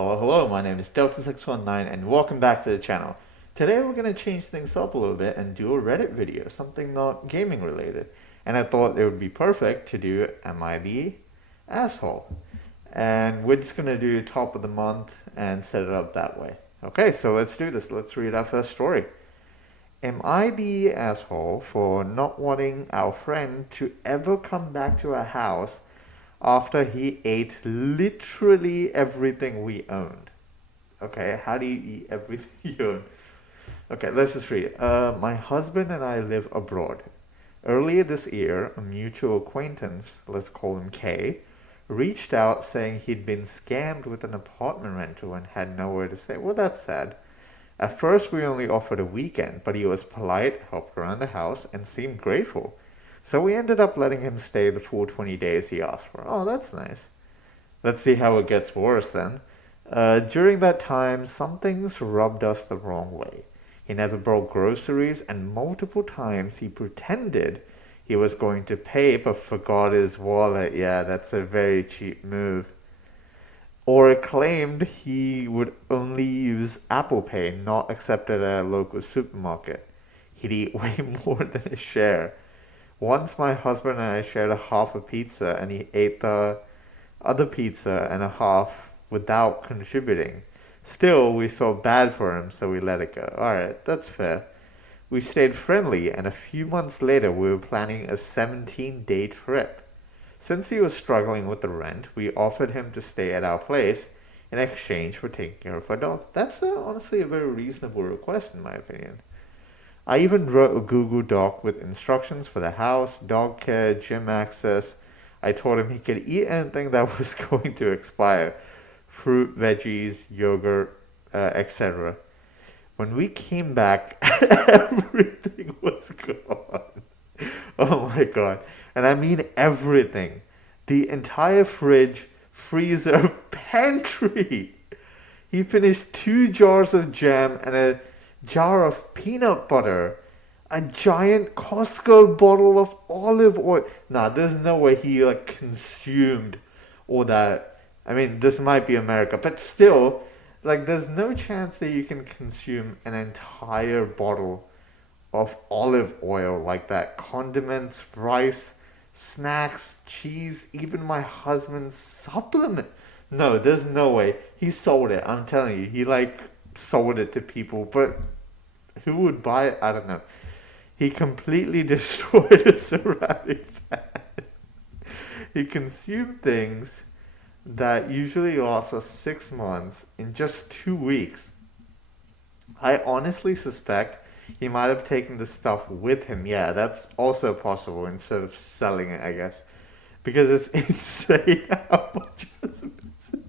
Hello, my name is Delta619 and welcome back to the channel. Today we're going to change things up a little bit and do a Reddit video, something not gaming related. And I thought it would be perfect to do Am I the Asshole? And we're just going to do top of the month and set it up that way. Okay, so let's do this. Let's read our first story. Am I the asshole for not wanting our friend to ever come back to our house after he ate literally everything we owned? Okay, how do you eat everything you own? Okay, let's just read it. My husband and I live abroad. Earlier this year, a mutual acquaintance, let's call him K, reached out saying he'd been scammed with an apartment rental and had nowhere to stay. Well, that's sad. At first, we only offered a weekend, but he was polite, helped around the house, and seemed grateful. So we ended up letting him stay the full 20 days he asked for. Oh, that's nice. Let's see how it gets worse then. During that time, some things rubbed us the wrong way. He never brought groceries, and multiple times he pretended he was going to pay but forgot his wallet. Yeah, that's a very cheap move. Or claimed he would only use Apple Pay, not accepted at a local supermarket. He'd eat way more than his share. Once my husband and I shared a half a pizza and he ate the other pizza and a half without contributing. Still, we felt bad for him, so we let it go. Alright, that's fair. We stayed friendly, and a few months later we were planning a 17-day trip. Since he was struggling with the rent, we offered him to stay at our place in exchange for taking care of our dog. That's honestly a very reasonable request in my opinion. I even wrote a Google Doc with instructions for the house, dog care, gym access. I told him he could eat anything that was going to expire. Fruit, veggies, yogurt, etc. When we came back, everything was gone. Oh my god. And I mean everything. The entire fridge, freezer, pantry. He finished 2 jars of jam and a jar of peanut butter. A giant Costco bottle of olive oil. Nah, there's no way he consumed all that. I mean, this might be America, but still, there's no chance that you can consume an entire bottle of olive oil like that. Condiments, rice, snacks, cheese, even my husband's supplement. No, there's no way. He sold it. I'm telling you. He sold it to people, but who would buy it? I don't know. He completely destroyed a ceramic pan. He consumed things that usually last us 6 months in just 2 weeks. I honestly suspect he might have taken the stuff with him. Yeah, that's also possible instead of selling it, I guess. Because it's insane how much was missing.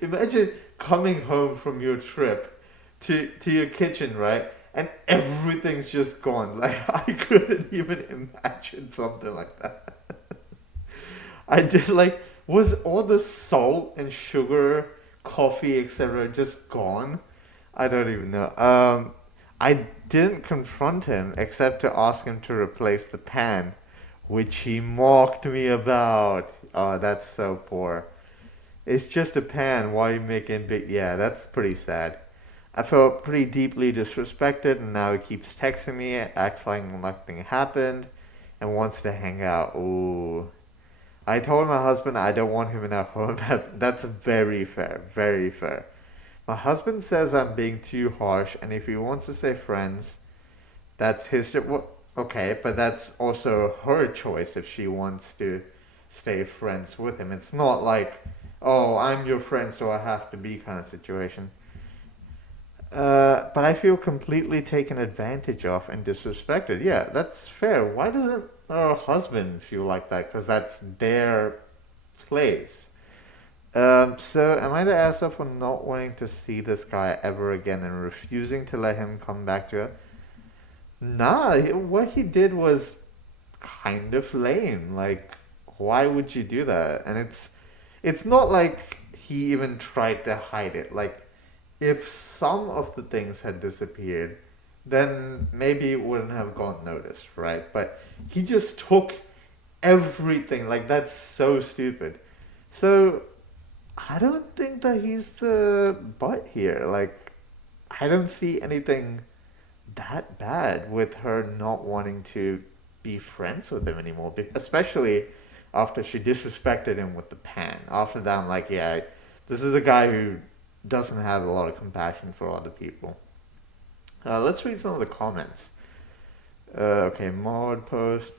Imagine coming home from your trip to your kitchen, right? And everything's just gone. I couldn't even imagine something like that. I did was all the salt and sugar, coffee, etc. just gone? I don't even know. I didn't confront him except to ask him to replace the pan, which he mocked me about. Oh, that's so poor. It's just a pan. Why are you making big? Yeah, that's pretty sad. I felt pretty deeply disrespected, and now he keeps texting me, acts like nothing happened, and wants to hang out. Ooh. I told my husband I don't want him in our home. That's very fair. Very fair. My husband says I'm being too harsh, and if he wants to stay friends, that's his. Well, okay, but that's also her choice if she wants to stay friends with him. It's not like, oh, I'm your friend, so I have to be kind of situation. But I feel completely taken advantage of and disrespected. Yeah, that's fair. Why doesn't our husband feel like that? Because that's their place. So am I the asshole for not wanting to see this guy ever again and refusing to let him come back to it? Nah, what he did was kind of lame. Why would you do that? And it's not like he even tried to hide it. If some of the things had disappeared, then maybe it wouldn't have gone noticed, right? But he just took everything. That's so stupid. So I don't think that he's the butt here. Like, I don't see anything that bad with her not wanting to be friends with him anymore, especially after she disrespected him with the pan. After that, I'm like, yeah, this is a guy who doesn't have a lot of compassion for other people. Let's read some of the comments. Okay, mod post.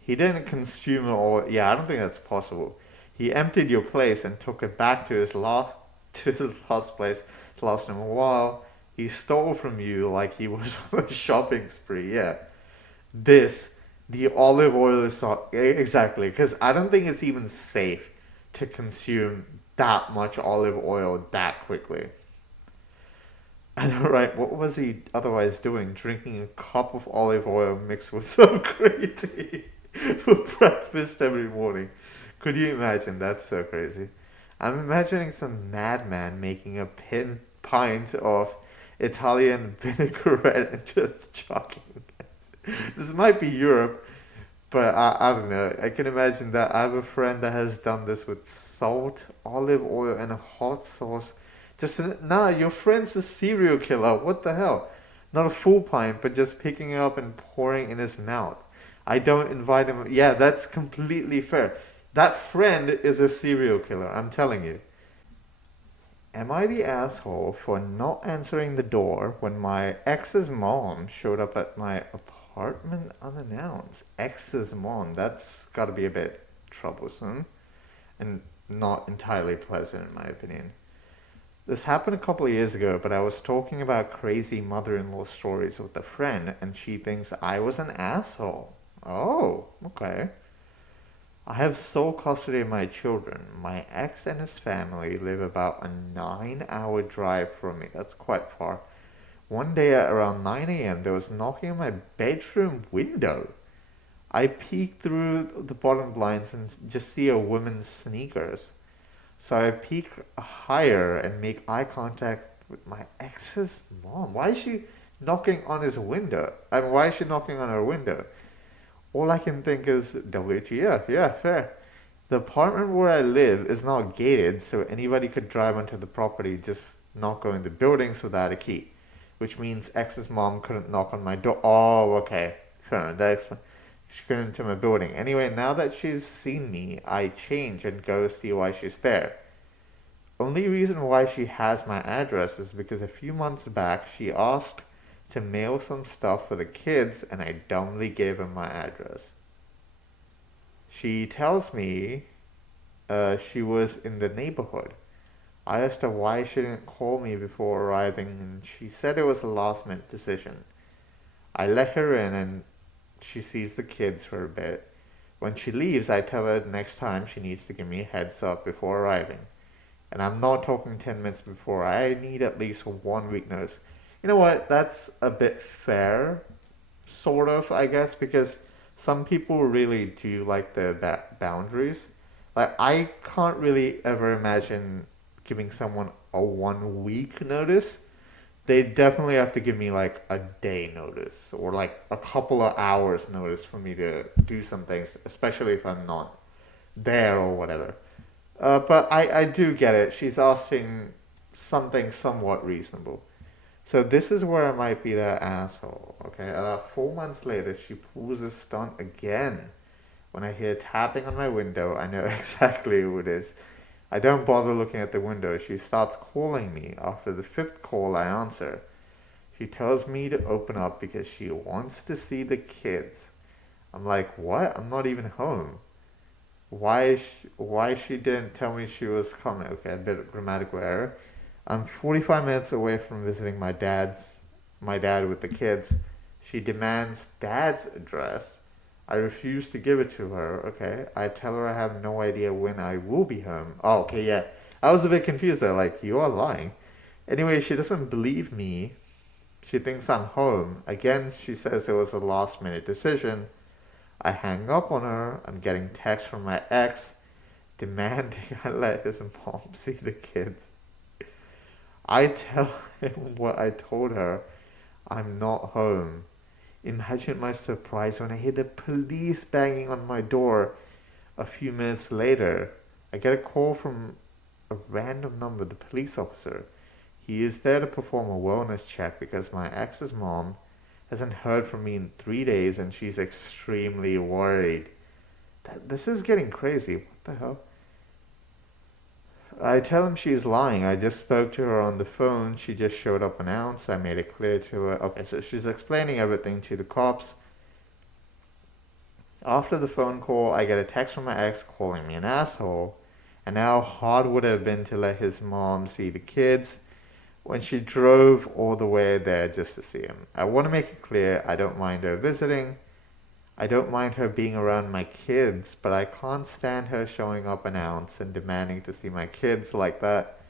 He didn't consume it all. Yeah, I don't think that's possible. He emptied your place and took it back to his last place. It lasted him a while. He stole from you like he was on a shopping spree. Yeah, this the olive oil is so exactly because I don't think it's even safe to consume that much olive oil that quickly. I know, right? What was he otherwise doing? Drinking a cup of olive oil mixed with some green tea for breakfast every morning. Could you imagine? That's so crazy. I'm imagining some madman making a pint of Italian vinaigrette and just chugging it. This might be Europe, but I don't know. I can imagine that. I have a friend that has done this with salt, olive oil, and a hot sauce. Just nah, your friend's a serial killer. What the hell? Not a full pint, but just picking it up and pouring in his mouth. I don't invite him. Yeah, that's completely fair. That friend is a serial killer. I'm telling you. Am I the asshole for not answering the door when my ex's mom showed up at my apartment unannounced? Ex's mom, that's gotta be a bit troublesome and not entirely pleasant, in my opinion. This happened a couple of years ago, but I was talking about crazy mother in law stories with a friend, and she thinks I was an asshole. Oh, okay. I have sole custody of my children. My ex and his family live about a 9 hour drive from me. That's quite far. One day at around 9 a.m., there was knocking on my bedroom window. I peek through the bottom blinds and just see a woman's sneakers. So I peek higher and make eye contact with my ex's mom. Why is she knocking on his window? I mean, why is she knocking on her window? All I can think is WTF. Yeah, fair. The apartment where I live is not gated, so anybody could drive onto the property, just not go in the buildings without a key. Which means ex's mom couldn't knock on my door. Oh, okay. Fair enough. She couldn't enter my building. Anyway, now that she's seen me, I change and go see why she's there. Only reason why she has my address is because a few months back she asked to mail some stuff for the kids and I dumbly gave her my address. She tells me she was in the neighborhood. I asked her why she didn't call me before arriving and she said it was a last minute decision. I let her in and she sees the kids for a bit. When she leaves, I tell her next time she needs to give me a heads up before arriving. And I'm not talking 10 minutes before. I need at least 1 week notice. You know what? That's a bit fair, sort of, I guess, because some people really do like the boundaries. Like, I can't really ever imagine giving someone a 1 week notice. They definitely have to give me like a day notice or like a couple of hours notice for me to do some things, especially if I'm not there or whatever. But I do get it. She's asking something somewhat reasonable. So this is where I might be the asshole. Okay, 4 months later, she pulls a stunt again. When I hear tapping on my window, I know exactly who it is. I don't bother looking at the window. She starts calling me. After the fifth call, I answer. She tells me to open up because she wants to see the kids. I'm like, what? I'm not even home. Why she didn't tell me she was coming? Okay, a bit of grammatical error. I'm 45 minutes away from visiting my dad with the kids. She demands dad's address. I refuse to give it to her. Okay, I tell her I have no idea when I will be home. Oh, okay, yeah. I was a bit confused there. Like, you are lying. Anyway, she doesn't believe me. She thinks I'm home. Again, she says it was a last minute decision. I hang up on her. I'm getting texts from my ex demanding I let his mom see the kids. I tell him what I told her. I'm not home. Imagine my surprise when I hear the police banging on my door a few minutes later. I get a call from a random number, the police officer. He is there to perform a wellness check because my ex's mom hasn't heard from me in 3 days and she's extremely worried. This is getting crazy. What the hell? I tell him she's lying. I just spoke to her on the phone. She just showed up unannounced. I made it clear to her. Okay, so she's explaining everything to the cops. After the phone call, I get a text from my ex calling me an asshole. And how hard would it have been to let his mom see the kids when she drove all the way there just to see him. I want to make it clear I don't mind her visiting. I don't mind her being around my kids, but I can't stand her showing up unannounced and demanding to see my kids like that.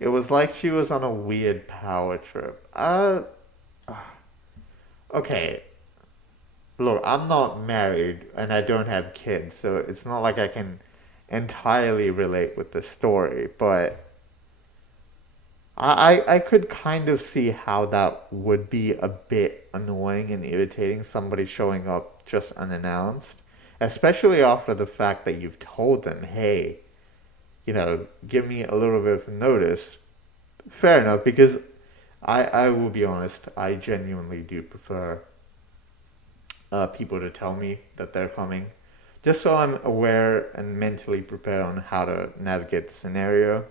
It was like she was on a weird power trip. Okay. Look, I'm not married and I don't have kids, so it's not like I can entirely relate with the story, but I could kind of see how that would be a bit annoying and irritating, somebody showing up just unannounced, especially after the fact that you've told them, hey, give me a little bit of notice. Fair enough, because I will be honest, I genuinely do prefer people to tell me that they're coming, just so I'm aware and mentally prepared on how to navigate the scenario.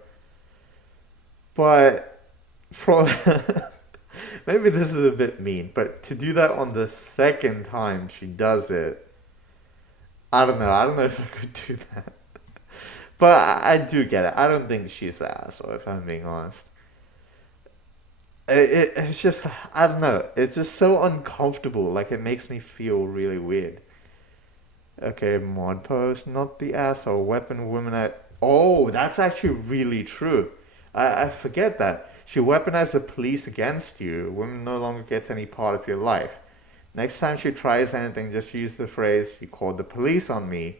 But for maybe this is a bit mean, but to do that on the second time she does it, I don't know. I don't know if I could do that. But I do get it. I don't think she's the asshole, if I'm being honest. It's just, I don't know. It's just so uncomfortable. Like, it makes me feel really weird. Okay, mod post, not the asshole. Weapon women at. Oh, that's actually really true. I forget that. She weaponized the police against you. Women no longer gets any part of your life. Next time she tries anything, just use the phrase, you called the police on me.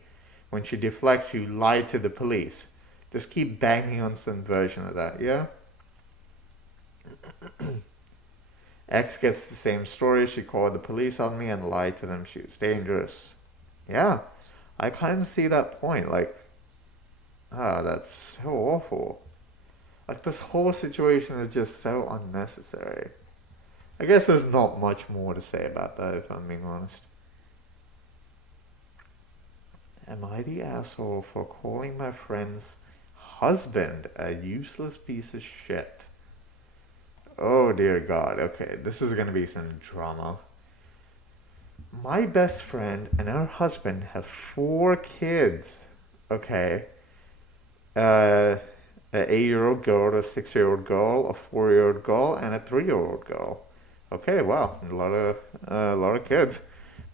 When she deflects, you lied to the police. Just keep banging on some version of that, yeah? X gets the same story. She called the police on me and lied to them she was dangerous. Yeah, I kind of see that point. Like, that's so awful. Like, this whole situation is just so unnecessary. I guess there's not much more to say about that, if I'm being honest. Am I the asshole for calling my friend's husband a useless piece of shit? Oh dear God, okay, this is gonna be some drama. My best friend and her husband have 4 kids. Okay. Uh, an 8-year-old girl, a 6-year-old girl, a 4-year-old girl, and a 3-year-old girl. Okay, wow, a lot of kids.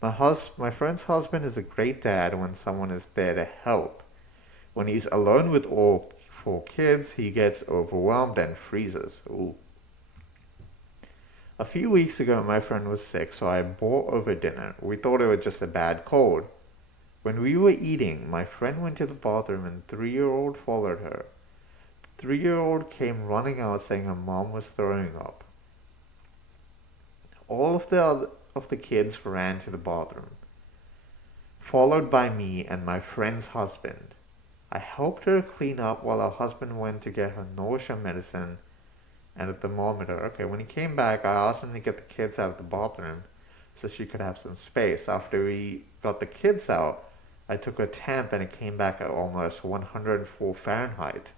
My friend's husband is a great dad when someone is there to help. When he's alone with all 4 kids, he gets overwhelmed and freezes. Ooh. A few weeks ago, my friend was sick, so I brought over dinner. We thought it was just a bad cold. When we were eating, my friend went to the bathroom and 3-year-old followed her. 3-year-old came running out saying her mom was throwing up. All of the kids ran to the bathroom, followed by me and my friend's husband. I helped her clean up while her husband went to get her nausea medicine and a thermometer. Okay, when he came back, I asked him to get the kids out of the bathroom so she could have some space. After we got the kids out, I took a temp and it came back at almost 104 Fahrenheit.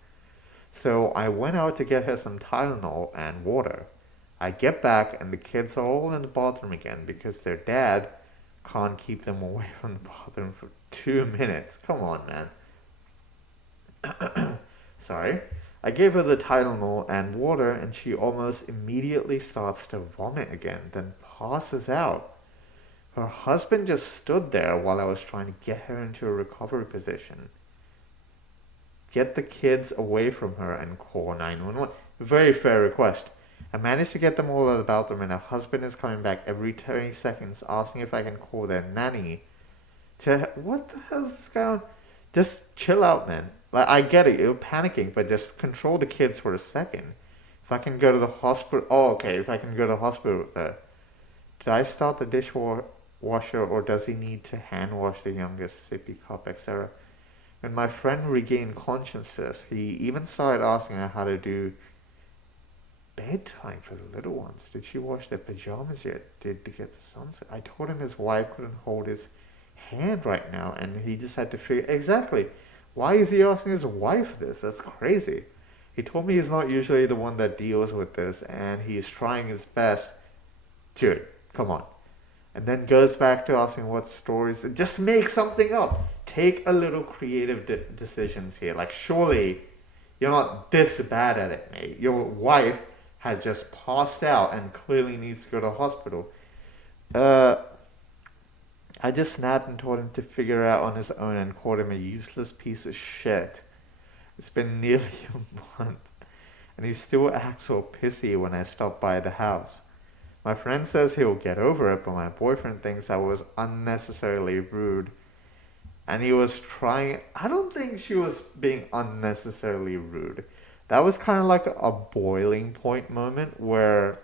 So I went out to get her some Tylenol and water. I get back and the kids are all in the bathroom again because their dad can't keep them away from the bathroom for 2 minutes. Come on, man. Sorry. I gave her the Tylenol and water and she almost immediately starts to vomit again, then passes out. Her husband just stood there while I was trying to get her into a recovery position. Get the kids away from her and call 911. Very fair request. I managed to get them all out of the bathroom and her husband is coming back every 20 seconds asking if I can call their nanny. What the hell is this guy on? Just chill out, man. Like, I get it, you're panicking, but just control the kids for a second. If I can go to the hospital, if I can go to the hospital with her. Did I start the dishwasher or does he need to hand wash the youngest sippy cup, etc.? When my friend regained consciousness, he even started asking her how to do bedtime for the little ones. Did she wash their pajamas yet? Did they get the sunset? I told him his wife couldn't hold his hand right now, and he just had to figure exactly why is he asking his wife this? That's crazy. He told me he's not usually the one that deals with this, and he's trying his best. Dude, come on. And then goes back to asking what stories. Just make something up. Take a little creative decisions here. Like, surely you're not this bad at it, mate. Your wife has just passed out and clearly needs to go to the hospital. I just snapped and told him to figure it out on his own and called him a useless piece of shit. It's been nearly a month, and he still acts so pissy when I stop by the house. My friend says he'll get over it, but my boyfriend thinks I was unnecessarily rude. And he was trying. I don't think she was being unnecessarily rude. That was kind of like a boiling point moment where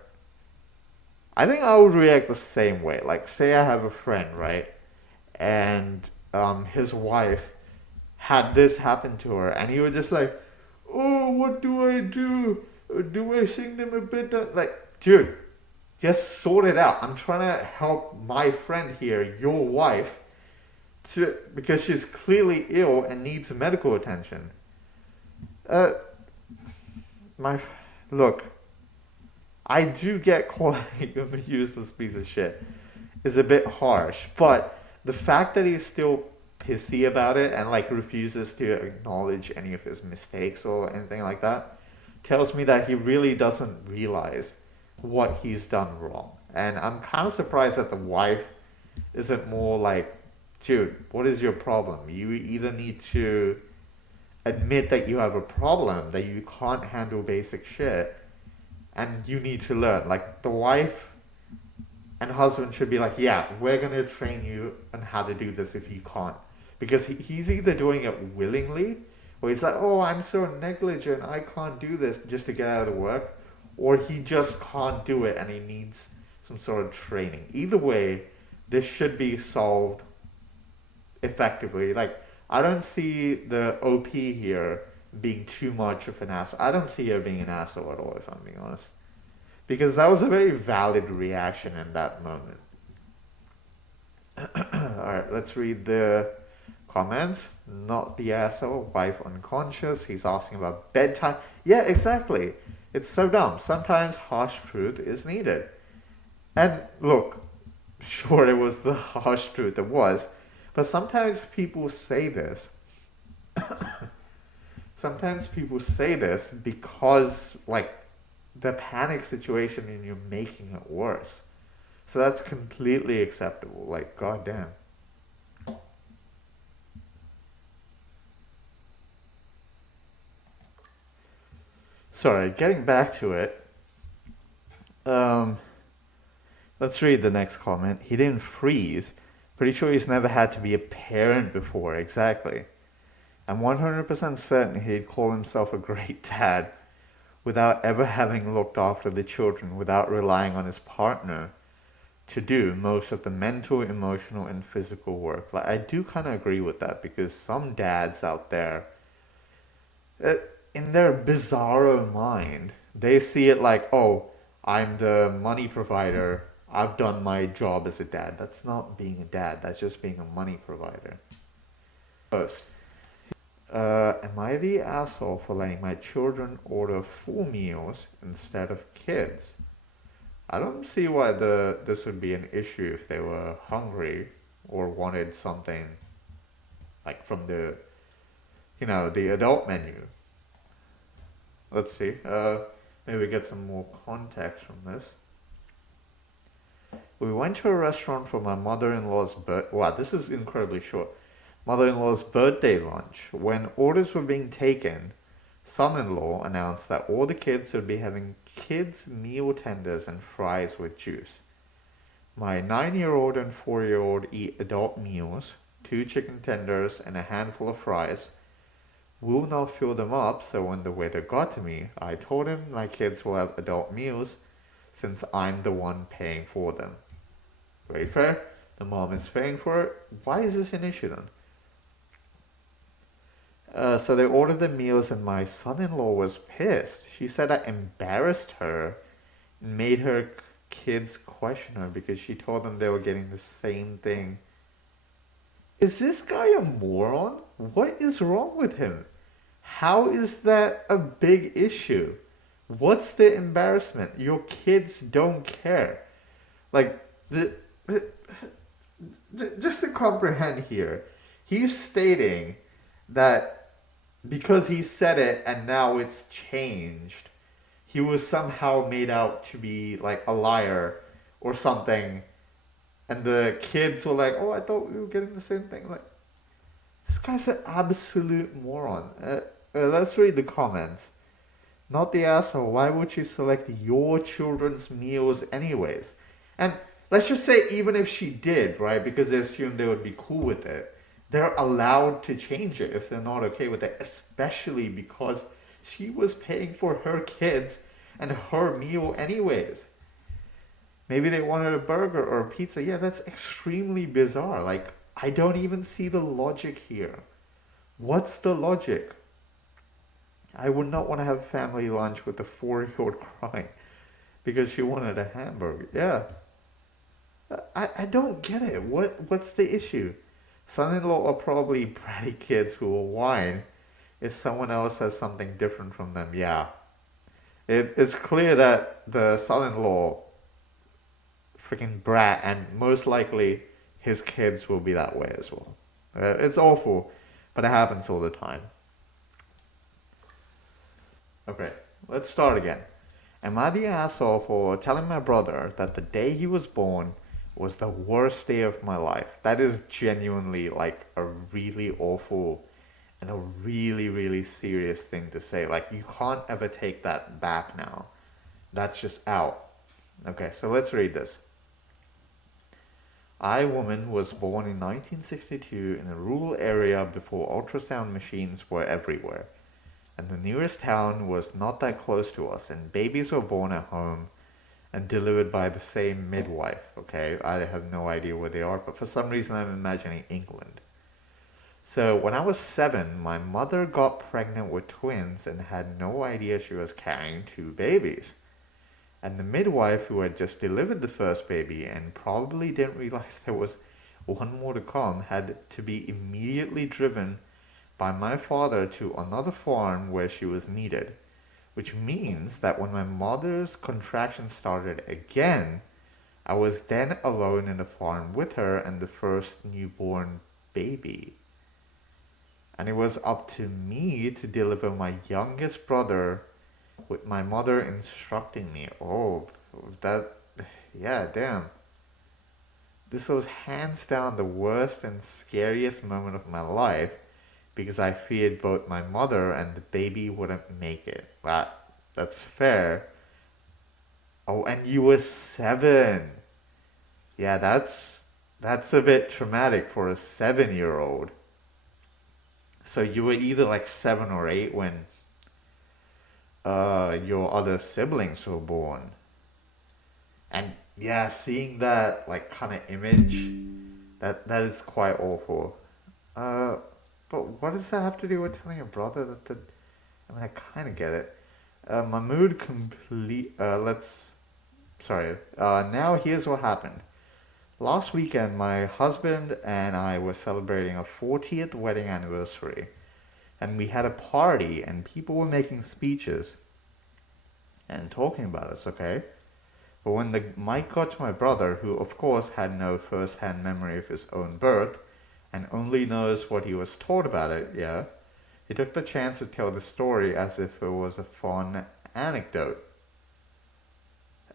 I think I would react the same way. Like, say I have a friend, right? And his wife had this happen to her, and he was just like, "Oh, what do I do? Do I sing them a bit?" Like, dude, just sort it out. I'm trying to help my friend here, your wife, because she's clearly ill and needs medical attention. Uh, my look, I do get calling him a useless piece of shit is a bit harsh, but the fact that he's still pissy about it and like refuses to acknowledge any of his mistakes or anything like that tells me that he really doesn't realize what he's done wrong. And I'm kind of surprised that the wife isn't more like, dude, what is your problem? You either need to admit that you have a problem, that you can't handle basic shit, and you need to learn. Like, the wife and husband should be like, yeah, we're going to train you on how to do this if you can't. Because he's either doing it willingly, or he's like, oh, I'm so negligent, I can't do this, just to get out of the work, or he just can't do it and he needs some sort of training. Either way, this should be solved effectively. Like, I don't see the OP here being too much of an asshole. I don't see her being an asshole at all, if I'm being honest. Because that was a very valid reaction in that moment. Alright, let's read the comments. Not the asshole, wife unconscious. He's asking about bedtime. Yeah, exactly. It's so dumb. Sometimes harsh truth is needed. And look, sure, it was the harsh truth, it was. But sometimes people say this. Sometimes people say this because, like, the panic situation and you're making it worse. So that's completely acceptable. Like, goddamn. Sorry, getting back to it. Let's read the next comment. He didn't freeze. Pretty sure he's never had to be a parent before. Exactly. I'm 100% certain he'd call himself a great dad without ever having looked after the children, without relying on his partner to do most of the mental, emotional, and physical work. Like, I do kind of agree with that, because some dads out there, uh, in their bizarro mind, they see it like, oh, I'm the money provider, I've done my job as a dad. That's not being a dad, that's just being a money provider. First, am I the asshole for letting my children order full meals instead of kids? I don't see why this would be an issue if they were hungry or wanted something like from the adult menu. Let's see. Maybe get some more context from this. We went to a restaurant for my mother-in-law's birthday. Wow, this is incredibly short. Mother-in-law's birthday lunch. When orders were being taken, son-in-law announced that all the kids would be having kids' meal tenders and fries with juice. My 9-year-old and 4-year-old eat adult meals, 2 chicken tenders, and a handful of fries. Will not fill them up, so when the waiter got to me, I told him my kids will have adult meals since I'm the one paying for them. Very fair. The mom is paying for it. Why is this an issue then? So they ordered the meals, and my son-in-law was pissed. She said I embarrassed her and made her kids question her because she told them they were getting the same thing. Is this guy a moron? What is wrong with him? How is that a big issue? What's the embarrassment? Your kids don't care. Like, the, just to comprehend here, he's stating that because he said it and now it's changed, he was somehow made out to be like a liar or something. And the kids were like, "Oh, I thought we were getting the same thing." Like, this guy's an absolute moron. Let's read the comments. Not the asshole. Why would you select your children's meals anyways? And let's just say, even if she did, right? Because they assumed they would be cool with it. They're allowed to change it if they're not okay with it, especially because she was paying for her kids and her meal anyways. Maybe they wanted a burger or a pizza. Yeah, that's extremely bizarre. Like, I don't even see the logic here. What's the logic? I would not want to have family lunch with a 4-year-old crying because she wanted a hamburger. Yeah. I don't get it. What's the issue? Son-in-law are probably bratty kids who will whine if someone else has something different from them. Yeah. It's clear that the son-in-law freaking brat, and most likely his kids will be that way as well. It's awful, but it happens all the time. Okay, let's start again. Am I the asshole for telling my brother that the day he was born was the worst day of my life? That is genuinely like a really awful and a really, really serious thing to say. Like, you can't ever take that back now. That's just out. Okay, so let's read this. I, woman, was born in 1962 in a rural area before ultrasound machines were everywhere. And the nearest town was not that close to us, and babies were born at home and delivered by the same midwife. Okay, I have no idea where they are, but for some reason I'm imagining England. So when I was 7, my mother got pregnant with twins and had no idea she was carrying 2 babies. And the midwife who had just delivered the first baby and probably didn't realize there was one more to come had to be immediately driven by my father to another farm where she was needed. Which means that when my mother's contractions started again, I was then alone in the farm with her and the first newborn baby. And it was up to me to deliver my youngest brother with my mother instructing me. Oh, that, yeah, damn. This was hands down the worst and scariest moment of my life because I feared both my mother and the baby wouldn't make it. But that's fair. Oh, and you were 7. Yeah, that's a bit traumatic for a 7-year-old. So you were either like 7 or 8 when your other siblings were born. And yeah, seeing that like kind of image, that is quite awful. Uh, but what does that have to do with telling your brother that the? I mean, I kind of get it. My mood complete. Let's. Sorry. Now here's what happened. Last weekend, my husband and I were celebrating a 40th wedding anniversary, and we had a party, and people were making speeches and talking about us. Okay. But when the mic got to my brother, who of course had no first-hand memory of his own birth, and only knows what he was taught about it, yeah, he took the chance to tell the story as if it was a fun anecdote.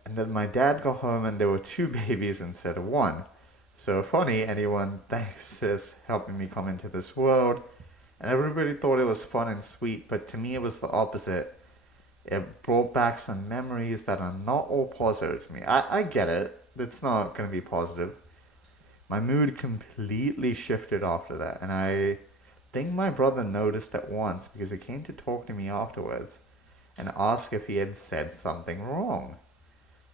And then my dad got home and there were 2 babies instead of 1. So funny, anyone, thanks sis, helping me come into this world. And everybody thought it was fun and sweet, but to me it was the opposite. It brought back some memories that are not all positive to me. I get it. It's not going to be positive. My mood completely shifted after that, and I think my brother noticed at once because he came to talk to me afterwards and asked if he had said something wrong.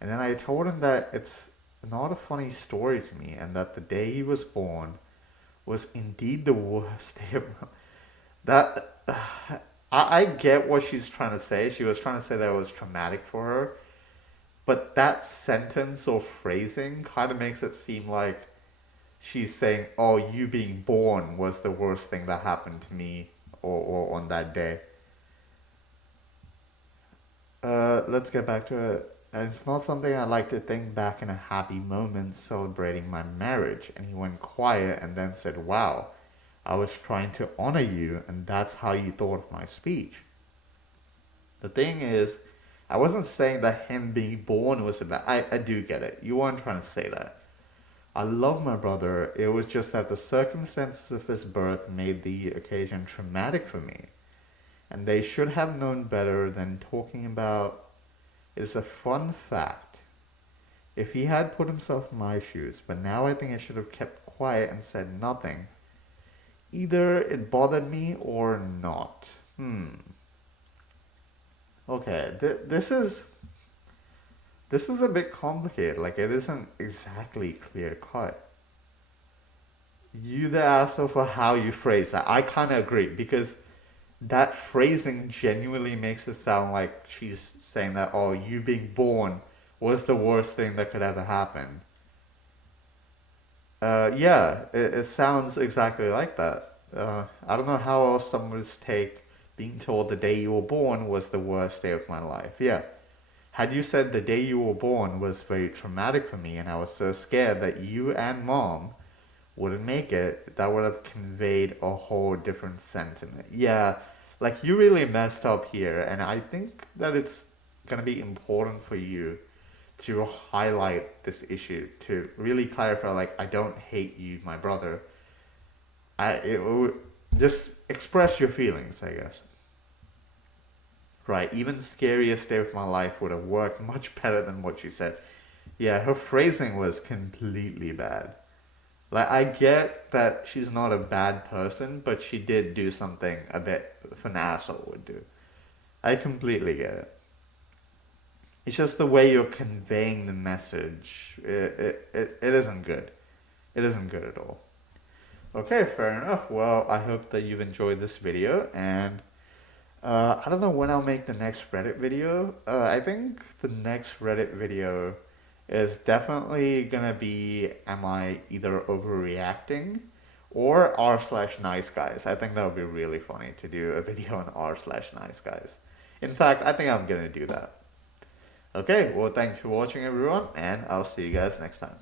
And then I told him that it's not a funny story to me and that the day he was born was indeed the worst day of my life. That I get what she's trying to say. She was trying to say that it was traumatic for her, but that sentence or phrasing kind of makes it seem like she's saying, "Oh, you being born was the worst thing that happened to me or on that day." Let's get back to it. And it's not something I like to think back in a happy moment celebrating my marriage. And he went quiet and then said, "Wow, I was trying to honor you, and that's how you thought of my speech." The thing is, I wasn't saying that him being born was a bad. I do get it. You weren't trying to say that. I love my brother. It was just that the circumstances of his birth made the occasion traumatic for me. And they should have known better than talking about it. Is a fun fact. If he had put himself in my shoes, but now I think I should have kept quiet and said nothing. Either it bothered me or not. Okay, this is a bit complicated. Like it isn't exactly clear cut. You the asshole for how you phrase that. I kind of agree because that phrasing genuinely makes it sound like she's saying that, "Oh, you being born was the worst thing that could ever happen." Yeah, it sounds exactly like that. I don't know how else someone would take being told the day you were born was the worst day of my life. Yeah. Had you said the day you were born was very traumatic for me and I was so scared that you and mom wouldn't make it, that would have conveyed a whole different sentiment. Yeah, like you really messed up here, and I think that it's gonna be important for you to highlight this issue to really clarify. Like, I don't hate you, my brother. Just express your feelings, I guess. Right, even scariest day of my life would have worked much better than what you said. Yeah, her phrasing was completely bad. Like, I get that she's not a bad person, but she did do something a bit of an asshole would do. I completely get it. It's just the way you're conveying the message. It isn't good. It isn't good at all. Okay, fair enough. Well, I hope that you've enjoyed this video, and I don't know when I'll make the next Reddit video. I think the next Reddit video is definitely gonna be, am I either overreacting or r slash nice guys. I think that would be really funny to do a video on r slash nice guys. In fact, I think I'm gonna do that. Okay, well, thanks for watching everyone, and I'll see you guys next time.